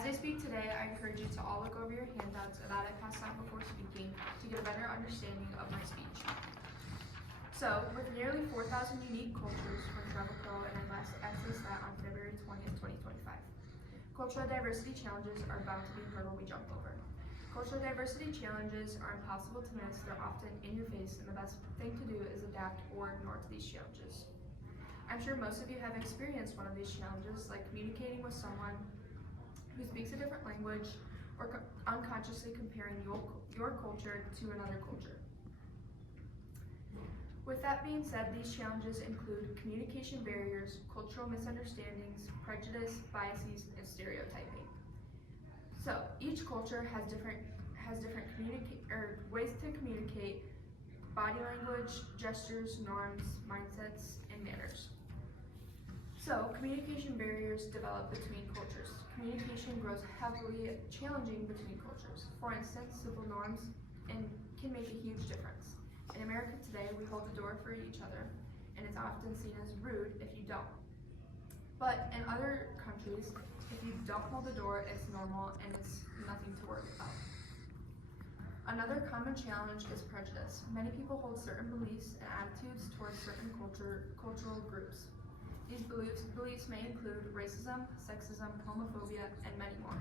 As I speak today, I encourage you to all look over your handouts that I passed out before speaking to get a better understanding of my speech. So, with nearly 4,000 unique cultures from Travel Pro, and I last accessed that on February 20th, 2025. Cultural diversity challenges are bound to be a hurdle we jump over. Cultural diversity challenges are impossible to miss, they're often in your face, and the best thing to do is adapt or ignore to these challenges. I'm sure most of you have experienced one of these challenges, like communicating with someone who speaks a different language or unconsciously comparing your culture to another culture. With that being said, these challenges include communication barriers, cultural misunderstandings, prejudice, biases, and stereotyping. So each culture has different ways to communicate, body language, gestures, norms, mindsets, and manners. So communication barriers develop between cultures. Communication grows heavily challenging between cultures. For instance, simple norms can make a huge difference. In America today, we hold the door for each other, and it's often seen as rude if you don't. But in other countries, if you don't hold the door, it's normal and it's nothing to worry about. Another common challenge is prejudice. Many people hold certain beliefs and attitudes towards certain cultural groups. These beliefs may include racism, sexism, homophobia, and many more.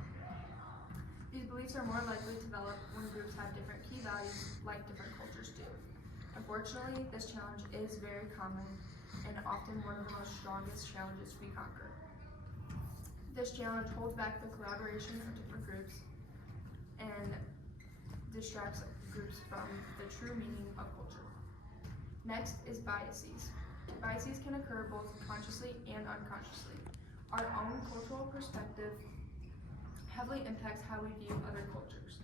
These beliefs are more likely to develop when groups have different key values like different cultures do. Unfortunately, this challenge is very common and often one of the most strongest challenges we conquer. This challenge holds back the collaboration of different groups and distracts groups from the true meaning of culture. Next is biases. Biases can occur both consciously and unconsciously. Our own cultural perspective heavily impacts how we view other cultures.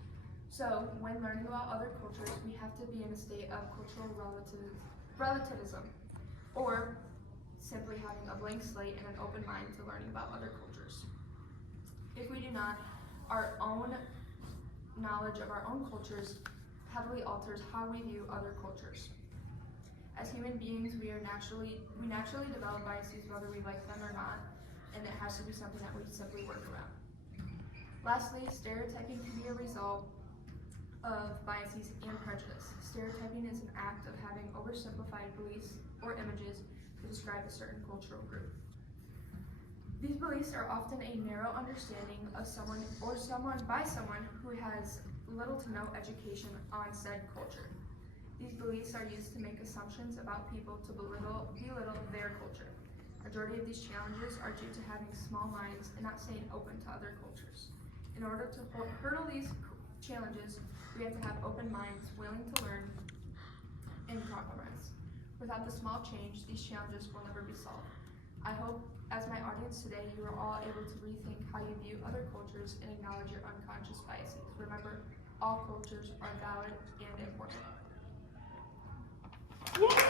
So, when learning about other cultures, we have to be in a state of cultural relativism, or simply having a blank slate and an open mind to learning about other cultures. If we do not, our own knowledge of our own cultures heavily alters how we view other cultures. As human beings, we naturally develop biases whether we like them or not, and it has to be something that we simply work around. Lastly, stereotyping can be a result of biases and prejudice. Stereotyping is an act of having oversimplified beliefs or images to describe a certain cultural group. These beliefs are often a narrow understanding of someone by someone who has little to no education on said culture. These beliefs are used to make assumptions about people to belittle their culture. Majority of these challenges are due to having small minds and not staying open to other cultures. In order to hurdle these challenges, we have to have open minds, willing to learn and compromise. Without the small change, these challenges will never be solved. I hope, as my audience today, you are all able to rethink how you view other cultures and acknowledge your unconscious biases. Remember, all cultures are valid and important. Yeah.